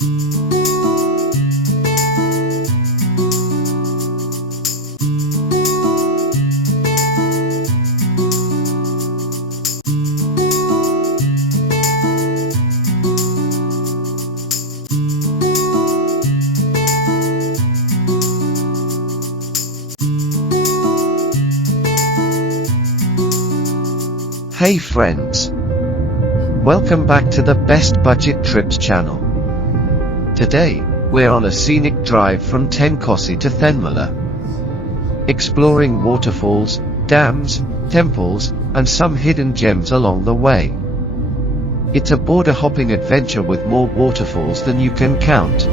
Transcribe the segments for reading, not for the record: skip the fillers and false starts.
Hey friends! Welcome back to the Best Budget Trips channel. Today, we're on a scenic drive from Tenkasi to Thenmala, exploring waterfalls, dams, temples, and some hidden gems along the way. It's a border-hopping adventure with more waterfalls than you can count,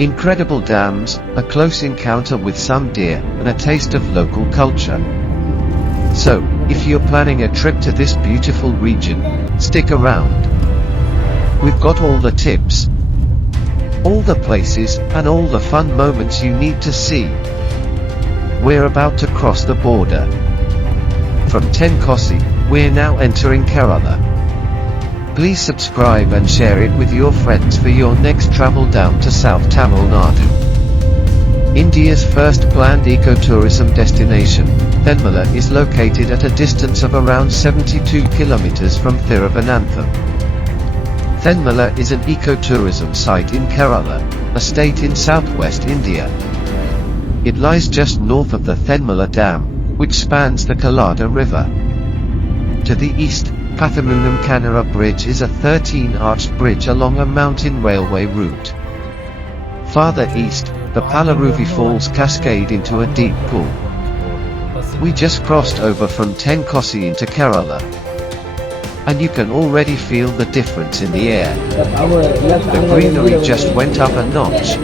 incredible dams, a close encounter with some deer, and a taste of local culture. So, if you're planning a trip to this beautiful region, stick around. We've got all the tips, all the places, and all the fun moments you need to see. We're about to cross the border. From Tenkasi, we're now entering Kerala. Please subscribe and share it with your friends for your next travel down to South Tamil Nadu, India's first planned ecotourism destination. Thenmala is located at a distance of around 72 kilometers from Thiruvananthapuram. Thenmala is an ecotourism site in Kerala, a state in southwest India. It lies just north of the Thenmala Dam, which spans the Kallar Dam river. To the east, Pathamunam Kannara Bridge is a 13-arched bridge along a mountain railway route. Farther east, the Palaruvi Falls cascade into a deep pool. We just crossed over from Tenkasi into Kerala, and you can already feel the difference in the air. The greenery just went up a notch.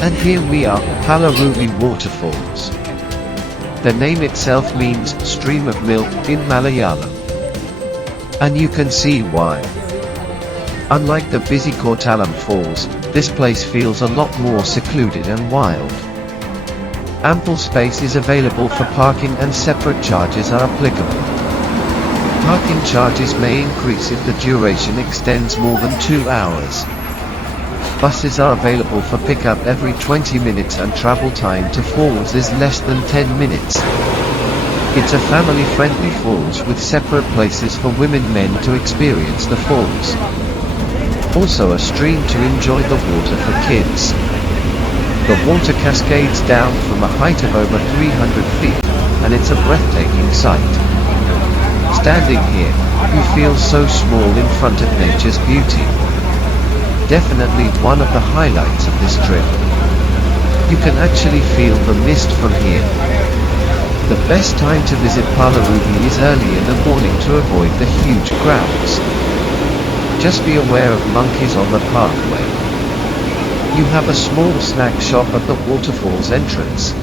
And here we are, Palaruvi Waterfalls. The name itself means stream of milk in Malayalam, and you can see why. Unlike the busy Courtallam Falls, this place feels a lot more secluded and wild. Ample space is available for parking and separate charges are applicable. Parking charges may increase if the duration extends more than 2 hours. Buses are available for pickup every 20 minutes and travel time to falls is less than 10 minutes. It's a family-friendly falls with separate places for women and men to experience the falls. Also a stream to enjoy the water for kids. The water cascades down from a height of over 300 feet, and it's a breathtaking sight. Standing here, you feel so small in front of nature's beauty. Definitely one of the highlights of this trip. You can actually feel the mist from here. The best time to visit Palaruvi is early in the morning to avoid the huge crowds. Just be aware of monkeys on the pathway. You have a small snack shop at the waterfall's entrance.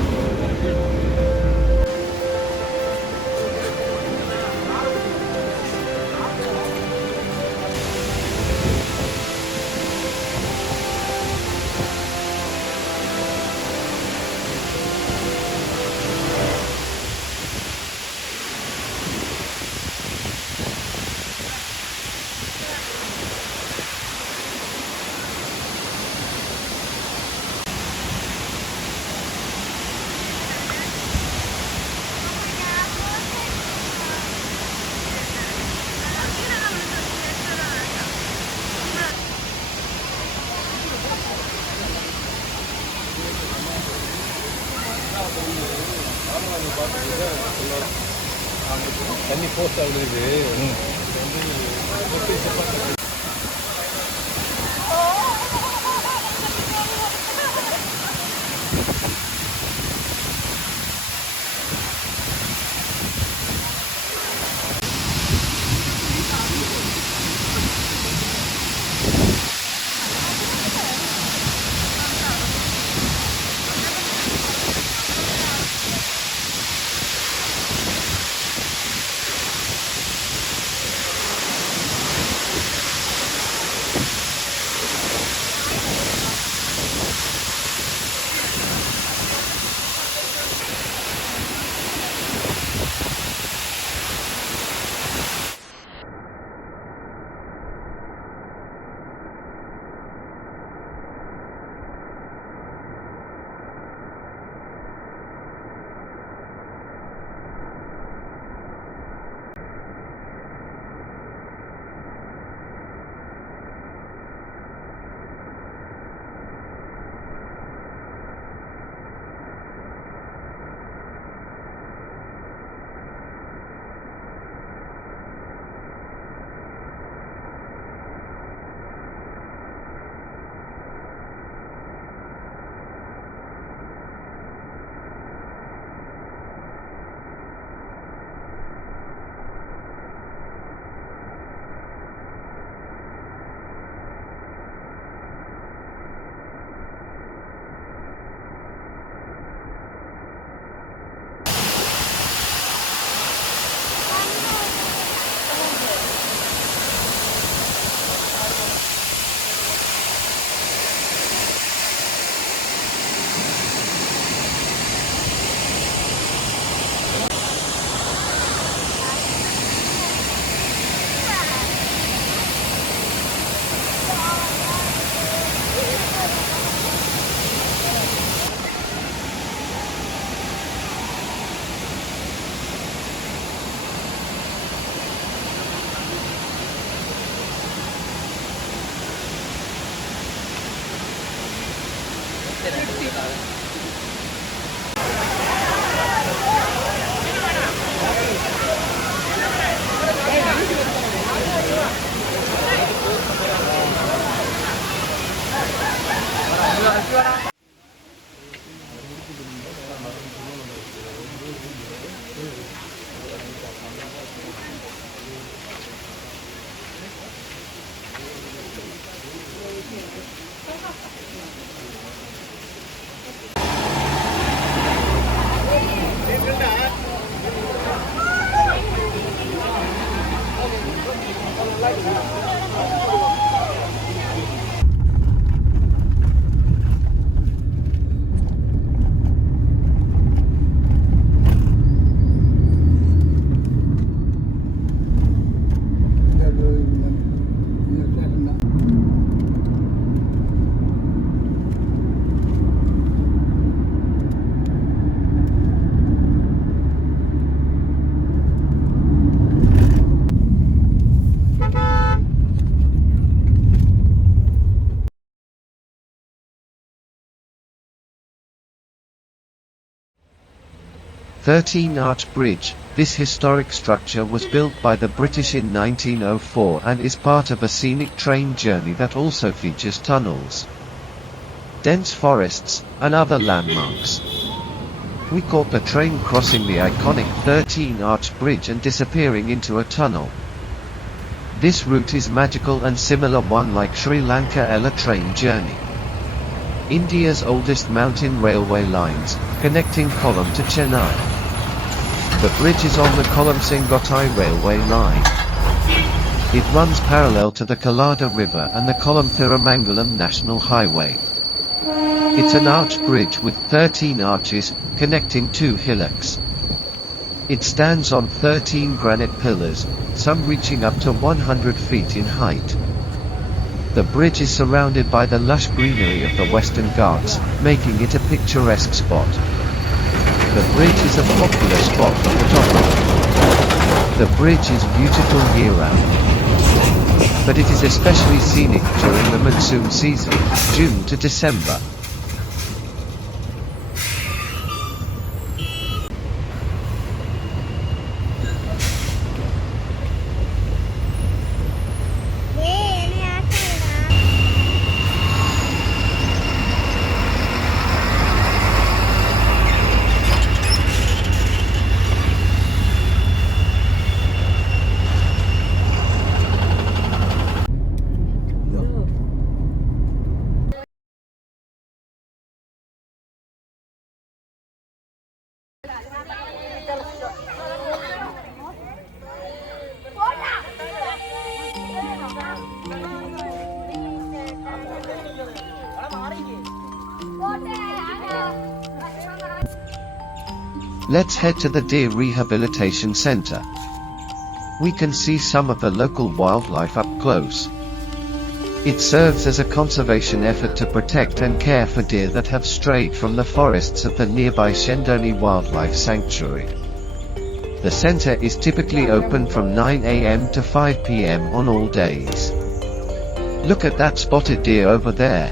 Arch Bridge. This historic structure was built by the British in 1904 and is part of a scenic train journey that also features tunnels, dense forests, and other landmarks. We caught the train crossing the iconic 13-arch bridge and disappearing into a tunnel. This route is magical and similar one like Sri Lanka Ella train journey. India's oldest mountain railway lines, connecting Kollam to Chennai. The bridge is on the Kollam-Sengotai railway line. It runs parallel to the Kallar Dam River and the Kollam-Thirumangalam National Highway. It's an arch bridge with 13 arches, connecting two hillocks. It stands on 13 granite pillars, some reaching up to 100 feet in height. The bridge is surrounded by the lush greenery of the Western Ghats, making it a picturesque spot. The bridge is a popular spot for photography. The bridge is beautiful year-round, but it is especially scenic during the monsoon season, June to December. Let's head to the Deer Rehabilitation Center. We can see some of the local wildlife up close. It serves as a conservation effort to protect and care for deer that have strayed from the forests of the nearby Shendoni Wildlife Sanctuary. The center is typically open from 9 a.m. to 5 p.m. on all days. Look at that spotted deer over there.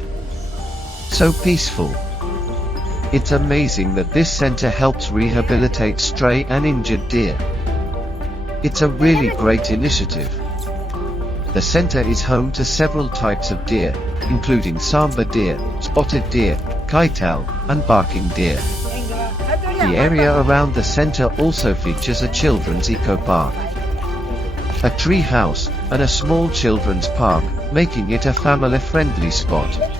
So peaceful. It's amazing that this center helps rehabilitate stray and injured deer. It's a really great initiative. The center is home to several types of deer, including sambar deer, spotted deer, kaital, and barking deer. The area around the center also features a children's eco-park, a tree house, and a small children's park, making it a family-friendly spot.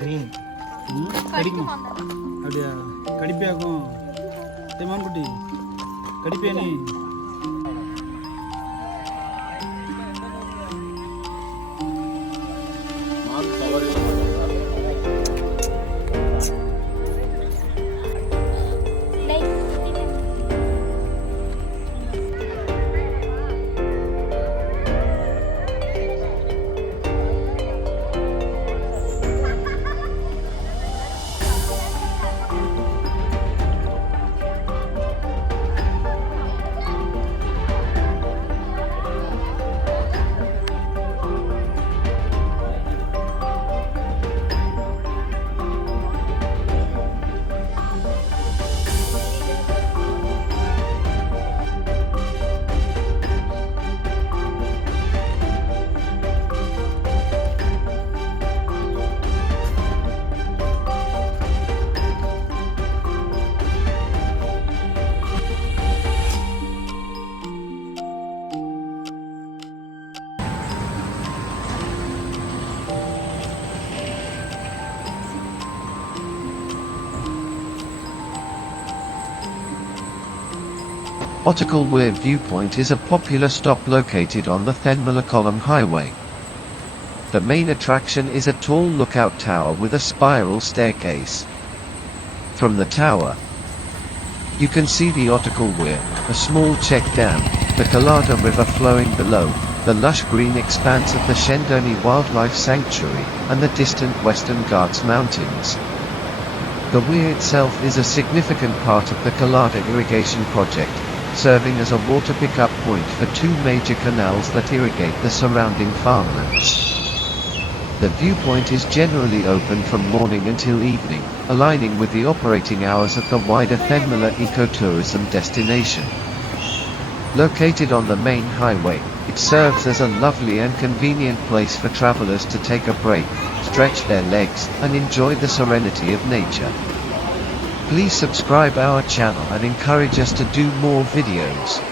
Green. கடிக்கும் அப்படியே கடிப்பியாக்கும் தேமான் குட்டி கடிப்பியா நீ Achankovil viewpoint is a popular stop located on the Thenmala Column highway. The main attraction is a tall lookout tower with a spiral staircase. From the tower, you can see the Achankovil, a small check dam, the Kallar River flowing below, the lush green expanse of the Shendoni Wildlife Sanctuary, and the distant Western Ghats mountains. The weir itself is a significant part of the Kallar irrigation project, serving as a water pickup point for two major canals that irrigate the surrounding farmlands. The viewpoint is generally open from morning until evening, aligning with the operating hours of the wider Thenmala ecotourism destination. Located on the main highway, it serves as a lovely and convenient place for travelers to take a break, stretch their legs, and enjoy the serenity of nature. Please subscribe our channel and encourage us to do more videos.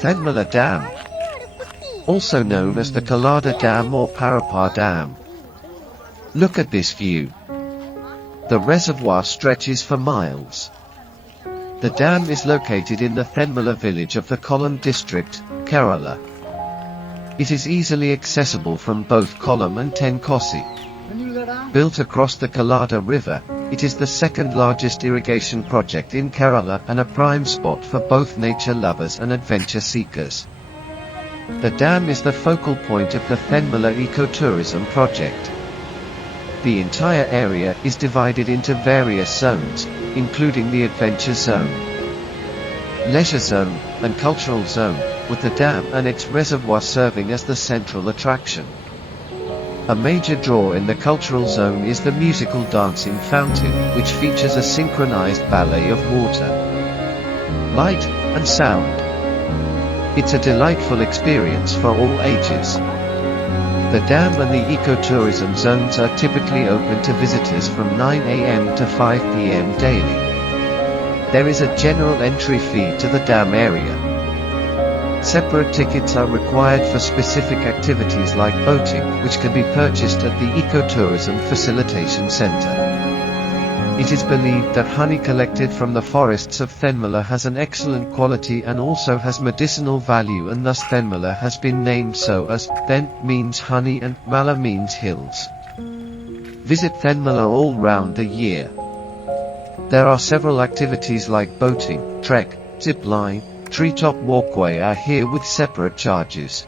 Thenmala Dam, also known as the Kallar Dam or Parotta Dam. Look at this view. The reservoir stretches for miles. The dam is located in the Thenmala village of the Kollam district, Kerala. It is easily accessible from both Kollam and Tenkasi. Built across the Kallar River, it is the second largest irrigation project in Kerala and a prime spot for both nature lovers and adventure seekers. The dam is the focal point of the Thenmala ecotourism project. The entire area is divided into various zones, including the adventure zone, leisure zone, and cultural zone, with the dam and its reservoir serving as the central attraction. A major draw in the cultural zone is the musical dancing fountain, which features a synchronized ballet of water, light, and sound. It's a delightful experience for all ages. The dam and the ecotourism zones are typically open to visitors from 9 a.m. to 5 p.m. daily. There is a general entry fee to the dam area. Separate tickets are required for specific activities like boating, which can be purchased at the Ecotourism Facilitation Center. It is believed that honey collected from the forests of Thenmala has an excellent quality and also has medicinal value, and thus Thenmala has been named so, as Then means honey and Mala means hills. visit Thenmala all round the year. There are several activities like boating, trek, zip line, treetop walkway are here with separate charges.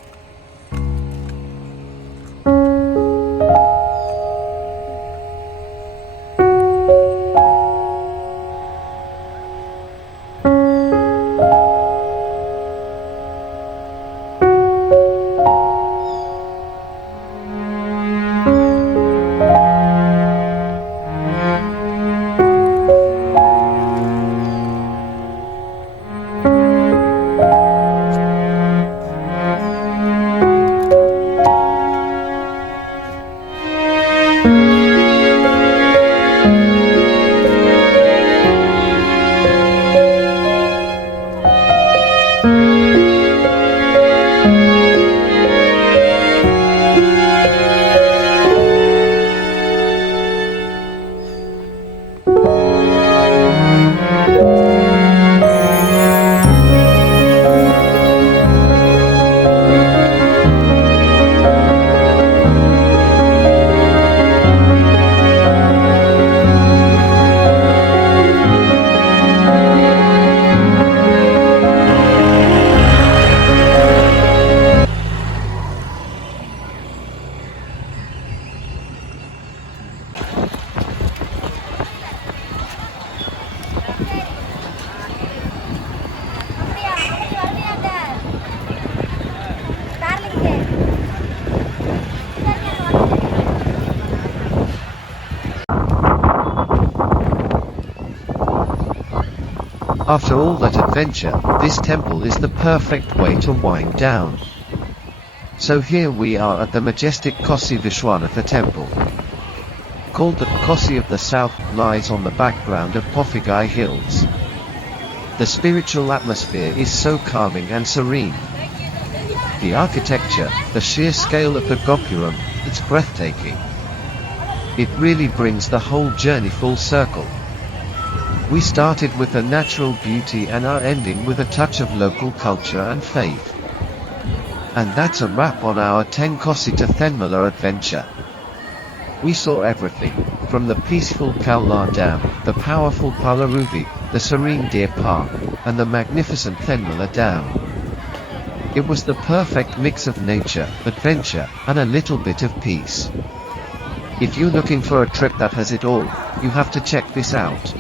After all that adventure, this temple is the perfect way to wind down. So here we are at the majestic Kosi Vishwanathar Temple. Called the Kosi of the South, lies on the background of Poffigai Hills. The spiritual atmosphere is so calming and serene. The architecture, the sheer scale of the Gopuram, it's breathtaking. It really brings the whole journey full circle. We started with the natural beauty and are ending with a touch of local culture and faith. And that's a wrap on our Tenkasi to Thenmala adventure. We saw everything, from the peaceful Kallar Dam, the powerful Palaruvi, the serene Deer Park, and the magnificent Thenmala Dam. It was the perfect mix of nature, adventure, and a little bit of peace. If you're looking for a trip that has it all, you have to check this out.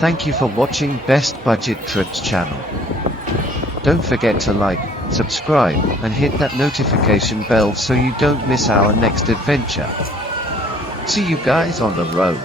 Thank you for watching Best Budget Trips channel. Don't forget to like, subscribe, and hit that notification bell so you don't miss our next adventure. See you guys on the road.